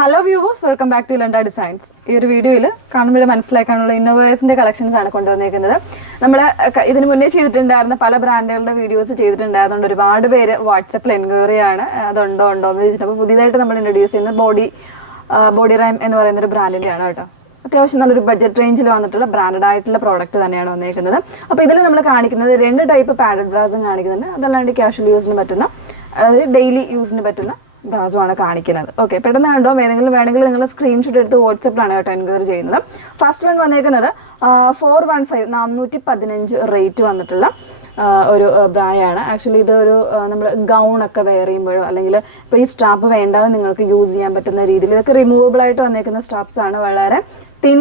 Hello viewers, welcome back to Landa designs. ഈ ഒരു വീഡിയോയിൽ കാണുമ്പോൾ മനസ്സിലാക്കാനുള്ള ഇന്നോവേഴ്സിൻ്റെ കളക്ഷൻസാണ് കൊണ്ടുവന്നിരിക്കുന്നത്. നമ്മൾ ഇതിന് മുന്നേ ചെയ്തിട്ടുണ്ടായിരുന്ന പല ബ്രാൻഡുകളുടെ വീഡിയോസ് ചെയ്തിട്ടുണ്ടായിരുന്നുണ്ട്. ഒരുപാട് പേര് വാട്സപ്പിൽ എൻക്വയറിയാണ് അതുണ്ടോ എന്ന് ചോദിച്ചിട്ട്. അപ്പോൾ പുതിയതായിട്ട് നമ്മൾ ഇൻട്രൊഡ്യൂസ് ചെയ്യുന്നത് ബോഡി റൈം എന്ന് പറയുന്നൊരു ബ്രാൻഡിൻ്റെയാണ് കേട്ടോ. അത്യാവശ്യം നല്ലൊരു ബഡ്ജറ്റ് റേഞ്ചിൽ വന്നിട്ടുള്ള ബ്രാൻഡഡ് ആയിട്ടുള്ള പ്രോഡക്റ്റ് തന്നെയാണ് വന്നിരിക്കുന്നത്. അപ്പോൾ ഇതിൽ നമ്മൾ കാണിക്കുന്നത് 2 ടൈപ്പ് പാഡഡ് ബ്രാസും കാണിക്കുന്നുണ്ട്. അതല്ലാണ്ട് കാഷ്വൽ യൂസിന് പറ്റുന്ന, അതായത് ഡെയിലി യൂസിന് പറ്റുന്ന ബ്രാസുമാണ് കാണിക്കുന്നത്. ഓക്കെ, പെട്ടെന്ന് കണ്ടോ ഏതെങ്കിലും വേണമെങ്കിൽ നിങ്ങൾ സ്ക്രീൻഷോട്ട് എടുത്ത് വാട്സപ്പിലാണ് കേട്ടോ എൻക്വയറി ചെയ്യുന്നത്. ഫസ്റ്റ് വൺ വന്നേക്കുന്നത് 415 റേറ്റ് വന്നിട്ടുള്ള ഒരു ബ്രായാണ്. ആക്ച്വലി ഇതൊരു നമ്മൾ ഗൗണൊക്കെ വെയർ ചെയ്യുമ്പോഴോ അല്ലെങ്കിൽ ഇപ്പോൾ ഈ സ്ട്രാപ്പ് വേണ്ടാതെ നിങ്ങൾക്ക് യൂസ് ചെയ്യാൻ പറ്റുന്ന രീതിയിൽ ഇതൊക്കെ റിമൂവബിൾ ആയിട്ട് വന്നേക്കുന്ന സ്ട്രാപ്സ് ആണ്. വളരെ തിൻ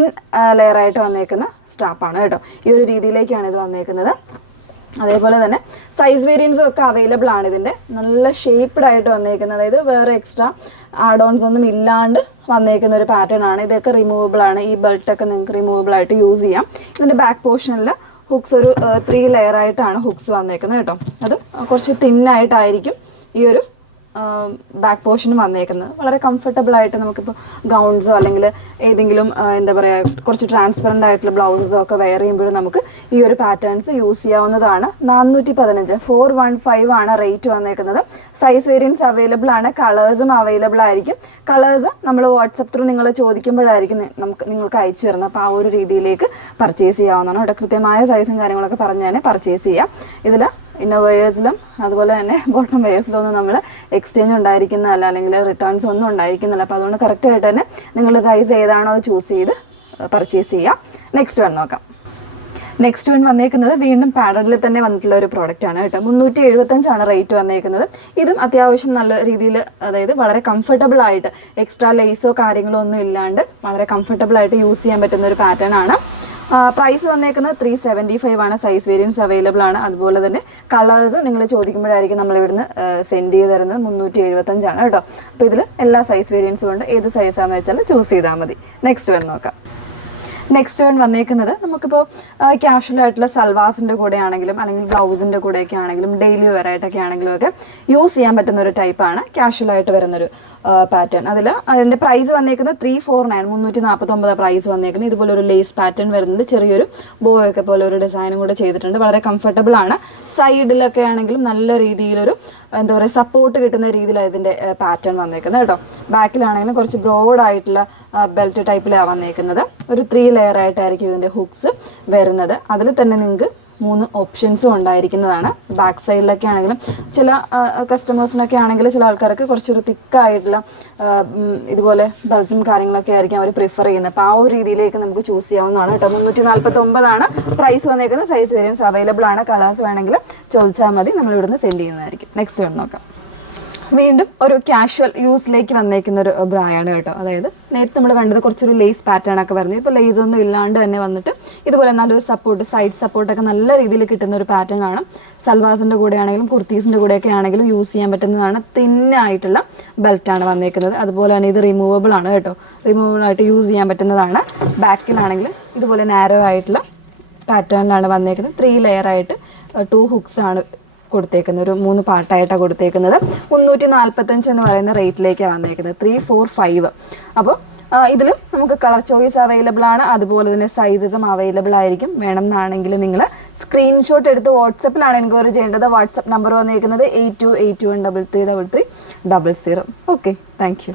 ലെയറായിട്ട് വന്നേക്കുന്ന സ്ട്രാപ്പാണ് കേട്ടോ. ഈ ഒരു രീതിയിലേക്കാണ് ഇത് വന്നേക്കുന്നത്. അതേപോലെ തന്നെ സൈസ് വേരിയൻസും ഒക്കെ അവൈലബിൾ ആണ്. ഇതിൻ്റെ നല്ല ഷേപ്പ്ഡ് ആയിട്ട് വന്നേക്കുന്നത്, അതായത് വേറെ എക്സ്ട്രാ ആഡ് ഓൺസ് ഒന്നും ഇല്ലാണ്ട് വന്നേക്കുന്ന ഒരു പാറ്റേൺ ആണ്. ഇതൊക്കെ റിമൂവബിൾ ആണ്. ഈ ബെൽറ്റൊക്കെ നിങ്ങൾക്ക് റിമൂവബിൾ ആയിട്ട് യൂസ് ചെയ്യാം. ഇതിൻ്റെ ബാക്ക് പോർഷനിൽ ഹുക്സ് ഒരു 3 ലെയറായിട്ടാണ് ഹുക്സ് വന്നേക്കുന്നത് കേട്ടോ. അത് കുറച്ച് തിന്നായിട്ടായിരിക്കും ഈ ഒരു ബാക്ക് പോർഷൻ വന്നേക്കുന്നത്. വളരെ കംഫർട്ടബിൾ ആയിട്ട് നമുക്കിപ്പോൾ ഗൗൺസോ അല്ലെങ്കിൽ ഏതെങ്കിലും എന്താ പറയുക കുറച്ച് ട്രാൻസ്പെറൻ്റ് ആയിട്ടുള്ള ബ്ലൗസസോ ഒക്കെ വെയർ ചെയ്യുമ്പോഴും നമുക്ക് ഈ ഒരു പാറ്റേൺസ് യൂസ് ചെയ്യാവുന്നതാണ്. 415 ആണ് റേറ്റ് വന്നേക്കുന്നത്. സൈസ് വേരിയൻസ് അവൈലബിൾ ആണ്. കളേഴ്സും അവൈലബിൾ ആയിരിക്കും. കളേഴ്സ് നമ്മൾ വാട്സപ്പ് ത്രൂ നിങ്ങൾ ചോദിക്കുമ്പോഴായിരിക്കും നിങ്ങൾക്ക് അയച്ചു തരുന്നത്. അപ്പോൾ ആ ഒരു രീതിയിലേക്ക് പർച്ചേസ് ചെയ്യാവുന്നതാണ്. അവിടെ കൃത്യമായ സൈസും കാര്യങ്ങളൊക്കെ പറഞ്ഞ് തന്നെ പർച്ചേസ് ചെയ്യാം. ഇതിൽ ഇന്നർ വെയേഴ്സിലും അതുപോലെ തന്നെ ബോട്ടം വെയേഴ്സിലും ഒന്നും നമ്മൾ എക്സ്ചേഞ്ച് ഉണ്ടായിരിക്കുന്നതല്ല, അല്ലെങ്കിൽ റിട്ടേൺസ് ഒന്നും ഉണ്ടായിരിക്കുന്നില്ല. അപ്പോൾ അതുകൊണ്ട് കറക്റ്റായിട്ട് തന്നെ നിങ്ങൾ സൈസ് ഏതാണോ അത് ചൂസ് ചെയ്ത് പർച്ചേസ് ചെയ്യാം. നെക്സ്റ്റ് വൺ നോക്കാം. നെക്സ്റ്റ് വൺ വന്നേക്കുന്നത് വീണ്ടും പാഡഡിൽ തന്നെ വന്നിട്ടുള്ള ഒരു പ്രോഡക്റ്റാണ് കേട്ടോ. 375 റേറ്റ് വന്നേക്കുന്നത്. ഇതും അത്യാവശ്യം നല്ല രീതിയിൽ, അതായത് വളരെ കംഫർട്ടബിൾ ആയിട്ട് എക്സ്ട്രാ ലേസോ കാര്യങ്ങളോ ഒന്നും ഇല്ലാണ്ട് വളരെ കംഫർട്ടബിൾ ആയിട്ട് യൂസ് ചെയ്യാൻ പറ്റുന്ന ഒരു പാറ്റേൺ ആണ്. പ്രൈസ് വന്നേക്കുന്നത് 375 ആണ്. സൈസ് വേരിയൻസ് അവൈലബിൾ ആണ്. അതുപോലെ തന്നെ കളേഴ്സ് നിങ്ങൾ ചോദിക്കുമ്പോഴായിരിക്കും നമ്മൾ ഇവിടുന്ന് സെൻഡ് ചെയ്ത് തരുന്നത്. 375 ആണ് കേട്ടോ. അപ്പോൾ ഇതിൽ എല്ലാ സൈസ് വേരിയൻസും ഉണ്ട്. ഏത് സൈസാണെന്ന് വെച്ചാൽ ചൂസ് ചെയ്താൽ മതി. നെക്സ്റ്റ് വൺ നോക്കാം. നെക്സ്റ്റ് വൺ വന്നേക്കുന്നത് നമുക്കിപ്പോൾ ക്യാഷ്വൽ ആയിട്ടുള്ള സൽവാസിൻ്റെ കൂടെ ആണെങ്കിലും അല്ലെങ്കിൽ ബ്ലൗസിൻ്റെ കൂടെയൊക്കെ ആണെങ്കിലും ഡെയിലി വെയർ ആയിട്ടൊക്കെ ആണെങ്കിലും ഒക്കെ യൂസ് ചെയ്യാൻ പറ്റുന്ന ഒരു ടൈപ്പാണ് ക്യാഷ്വൽ ആയിട്ട് വരുന്നൊരു പാറ്റേൺ. അതിൻ്റെ പ്രൈസ് വന്നേക്കുന്നത് 349 പ്രൈസ് വന്നേക്കുന്നത്. ഇതുപോലെ ഒരു ലേസ് പാറ്റേൺ വരുന്നുണ്ട്. ചെറിയൊരു ബോയൊക്കെ പോലെ ഒരു ഡിസൈനും കൂടെ ചെയ്തിട്ടുണ്ട്. വളരെ കംഫർട്ടബിൾ ആണ്. സൈഡിലൊക്കെ ആണെങ്കിലും നല്ല രീതിയിലൊരു എന്താ പറയുക സപ്പോർട്ട് കിട്ടുന്ന രീതിയിലാണ് ഇതിൻ്റെ പാറ്റേൺ വന്നേക്കുന്നത് കേട്ടോ. ബാക്കിലാണെങ്കിലും കുറച്ച് ബ്രോഡ് ആയിട്ടുള്ള ബെൽറ്റ് ടൈപ്പിലാണ് വന്നേക്കുന്നത്. ഒരു 3 ലെയറായിട്ടായിരിക്കും ഇതിൻ്റെ ഹുക്സ് വരുന്നത്. അതിൽ തന്നെ നിങ്ങൾക്ക് 3 ഓപ്ഷൻസും ഉണ്ടായിരിക്കുന്നതാണ്. ബാക്ക് സൈഡിലൊക്കെ ആണെങ്കിലും ചില കസ്റ്റമേഴ്സിനൊക്കെ ആണെങ്കിൽ ചില ആൾക്കാർക്ക് കുറച്ചൊരു തിക്കായിട്ടുള്ള ഇതുപോലെ ബെൽറ്റും കാര്യങ്ങളൊക്കെ ആയിരിക്കും അവർ പ്രിഫർ ചെയ്യുന്നത്. അപ്പോൾ ആ ഒരു രീതിയിലേക്ക് നമുക്ക് ചൂസ് ചെയ്യാവുന്നതാണ് കേട്ടോ. 349 പ്രൈസ് വന്നേക്കുന്നത്. സൈസ് വേരിയൻസ് അവൈലബിൾ ആണ്. കളേഴ്സ് വേണമെങ്കിൽ ചോദിച്ചാൽ മതി, നമ്മൾ ഇവിടുന്ന് സെൻഡ് ചെയ്യുന്നതായിരിക്കും. നെക്സ്റ്റ് വൺ നോക്കാം. വീണ്ടും ഒരു കാഷ്വൽ യൂസിലേക്ക് വന്നേക്കുന്ന ഒരു ബ്രായാണ് കേട്ടോ. അതായത് നേരത്തെ നമ്മൾ കണ്ടത് കുറച്ചൊരു ലേസ് പാറ്റേൺ ഒക്കെ വരുന്നത്. ഇപ്പോൾ ലേസ് ഒന്നും ഇല്ലാണ്ട് തന്നെ വന്നിട്ട് ഇതുപോലെ നല്ലൊരു സപ്പോർട്ട്, സൈഡ് സപ്പോർട്ടൊക്കെ നല്ല രീതിയിൽ കിട്ടുന്ന ഒരു പാറ്റേൺ ആണ്. സൽവാസിൻ്റെ കൂടെ ആണെങ്കിലും കുർത്തീസിൻ്റെ കൂടെയൊക്കെ ആണെങ്കിലും യൂസ് ചെയ്യാൻ പറ്റുന്നതാണ്. തിന്നായിട്ടുള്ള ബെൽറ്റാണ് വന്നേക്കുന്നത്. അതുപോലെ തന്നെ ഇത് റിമൂവബിൾ ആണ് കേട്ടോ. റിമൂവബിൾ ആയിട്ട് യൂസ് ചെയ്യാൻ പറ്റുന്നതാണ്. ബാക്കിലാണെങ്കിലും ഇതുപോലെ നാരോ ആയിട്ടുള്ള പാറ്റേണിലാണ് വന്നേക്കുന്നത്. 3 ലെയറായിട്ട് 2 ഹുക്സ് ആണ് കൊടുത്തേക്കുന്നത്. ഒരു 3 പാർട്ടായിട്ടാണ് കൊടുത്തേക്കുന്നത്. 345 എന്ന് പറയുന്ന റേറ്റിലേക്കാണ് വന്നേക്കുന്നത്. 345. അപ്പോൾ ഇതിൽ നമുക്ക് കളർ ചോയ്സ് അവൈലബിൾ ആണ്. അതുപോലെ തന്നെ സൈസസും അവൈലബിൾ ആയിരിക്കും. വേണമെന്നാണെങ്കിൽ നിങ്ങൾ സ്ക്രീൻഷോട്ട് എടുത്ത് വാട്സപ്പിലാണ് എൻക്വയറി ചെയ്യേണ്ടത്. വാട്സപ്പ് നമ്പർ വന്നേക്കുന്നത് 8281333300. Okay, thank you.